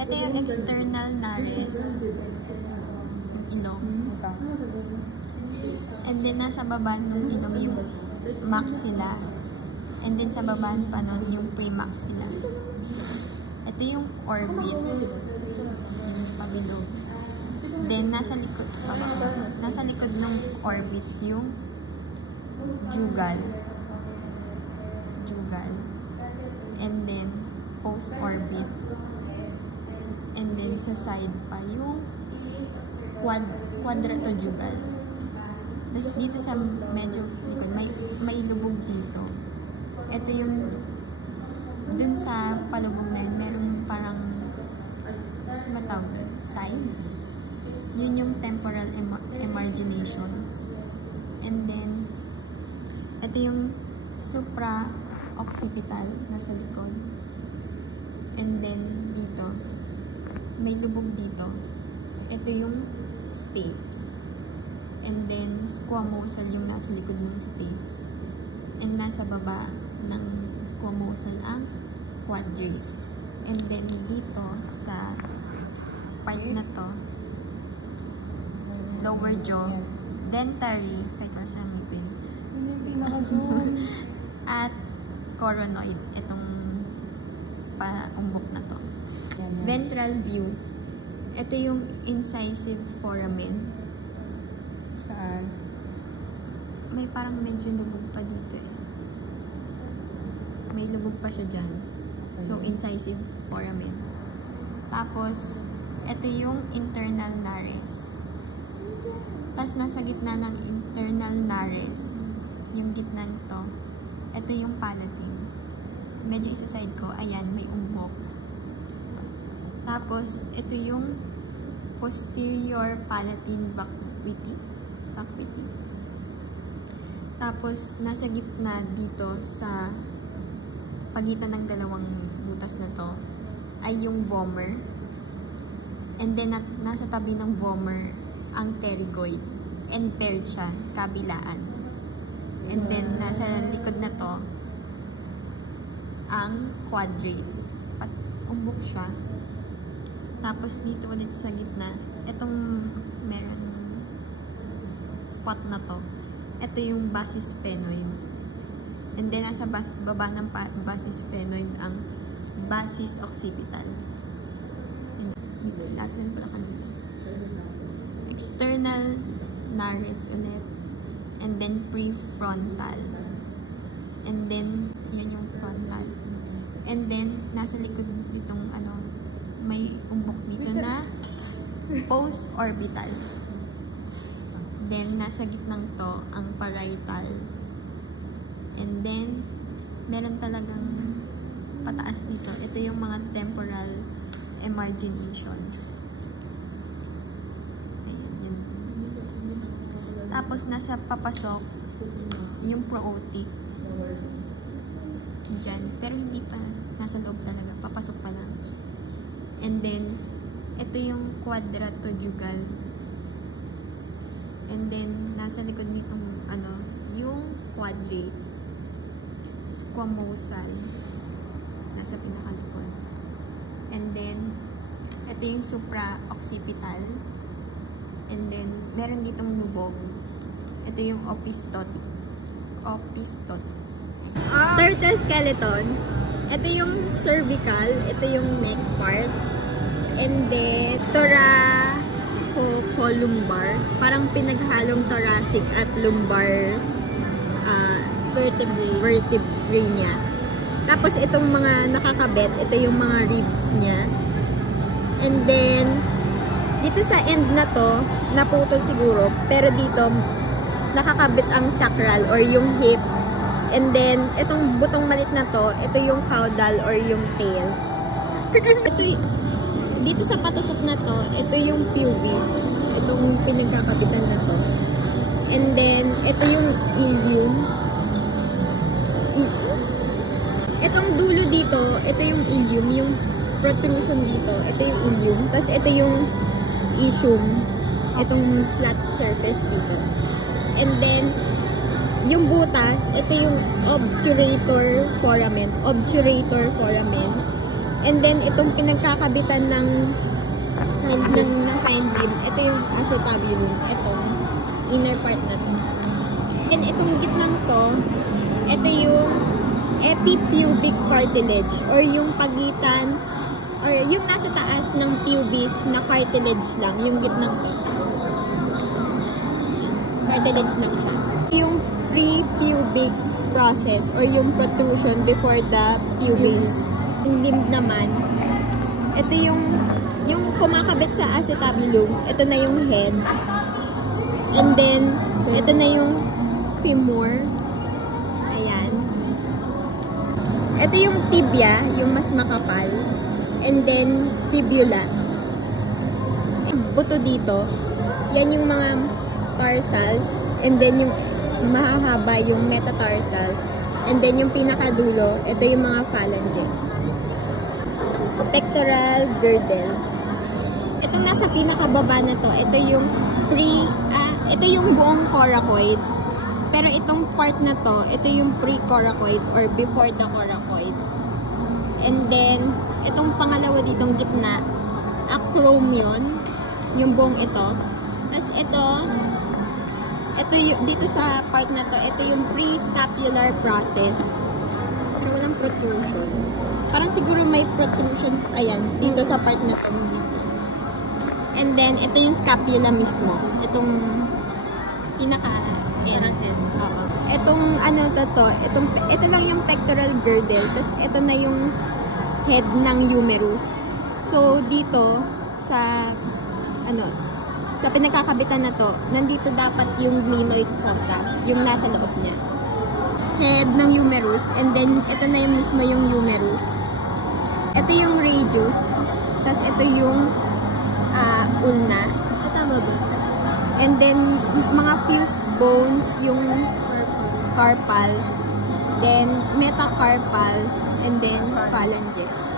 Ito yung external nares. Ilong. And then, nasa baba ng ilong yung maxilla. And then, sa baba pa nun, yung premaxilla. Ito yung orbit. Pabilog. Then, nasa likod ng orbit yung jugal. And then, post-orbit. And then, sa side pa yung quadratojugal. Tapos, dito sa medyo likod, may lubog dito. Ito yung, dun sa palubog na yun, meron parang, matawag doon, sides. Yun yung temporal emarginations. And then, ito yung supra-occipital, nasa likod. And then, dito, may lubog dito. Ito yung stapes. And then, squamosal yung nasa likod ng stapes. And nasa baba ng squamosal ang quadrate. And then, dito sa part na to, lower jaw, dentary, kahit wala sa ngipin, at coronoid, itong paumbok na to. Ventral view. Ito yung incisive foramen. Saan? May parang medyo lubog pa dito eh. May lubog pa siya dyan. So, incisive foramen. Tapos, ito yung internal nares. Tapos, nasa gitna ng internal nares, yung gitna nito, ito yung palatine. Medyo isa-side ko, ayan, may umbok. Tapos, ito yung posterior palatine vacuity. Tapos, nasa gitna dito sa pagitan ng dalawang butas na to ay yung vomer. And then, nasa tabi ng vomer ang pterygoid. And paired siya, kabilaan. And then, nasa likod na to ang quadrate. Umbok siya. Tapos, dito ulit sa gitna, itong meron spot na to. Ito yung basis sphenoid. And then, nasa baba ng basis sphenoid ang basis occipital. Lateral pala kanina. External nares ulit. And then, prefrontal. And then, yan yung frontal. And then, nasa likod ditong may umbok dito na post-orbital. Then, nasa gitnang to ang parietal. And then, meron talagang pataas dito. Ito yung mga temporal emarginations. Ayan, yun. Tapos, nasa papasok yung prootic. Diyan. Pero hindi pa nasa loob talaga. Papasok pa lang. And then, ito yung quadratojugal. And then, nasa likod nitong, yung quadrate. Squamosal. Nasa pinakalikod. And then, ito yung supra-occipital. And then, meron ditong lubog. Ito yung opistotic. Turtle skeleton. Ito yung cervical. Ito yung neck part. And then, thoracolumbar. Parang pinaghalong thoracic at lumbar vertebrae niya. Tapos, itong mga nakakabit, ito yung mga ribs niya. And then, dito sa end na to, naputol siguro, pero dito, nakakabit ang sacral or yung hip. And then, itong butong malit na to, ito yung caudal or yung tail. Dito sa patusok na to, ito yung pubis. Itong pinagkakabitan na to. And then, ito yung ilium. Itong dulo dito, ito yung ilium. Yung protrusion dito, ito yung ilium. Tapos, ito yung ischium. Itong flat surface dito. And then, yung butas, ito yung obturator foramen. And then, itong pinagkakabitan ng hind limb, ito yung acetabulum. Itong inner part na to. And itong gitnang to, ito yung epipubic cartilage or yung pagitan or yung nasa taas ng pubis na cartilage lang, yung gitnang to. Cartilage lang siya. Yung pre-pubic process or yung protrusion before the pubis. Yung limb naman, ito yung kumakabit sa acetabulum, ito na yung head. And then, ito na yung femur. Ayan. Ito yung tibia, yung mas makapal. And then, fibula. Buto dito, yan yung mga tarsals. And then, yung mahahaba yung metatarsals. And then, yung pinakadulo, ito yung mga phalanges. Pectoral girdle. Itong nasa pinakababa na to, ito yung ito yung buong coracoid. Pero itong part na to, ito yung pre-coracoid or before the coracoid. And then, itong pangalawa ditong gitna, acromion, yung buong ito. Tapos ito yung, dito sa part na to, ito yung pre-scapular process. Pero walang protrusion. Parang siguro may protrusion, ayan, dito sa part na to. And then, ito yung scapula mismo. Itong pinaka-head. Oo. Itong ano to, ito lang yung pectoral girdle. Tapos, ito na yung head ng humerus. So, dito, sa pinagkakabitan na to, nandito dapat yung glenoid fossa, yung nasa loob niya. Head ng humerus, and then, ito na yung mismo yung humerus. Ito yung radius, tapos ito yung ulna. Tama ba? And then, mga fused bones, yung carpals, then metacarpals, and then phalanges.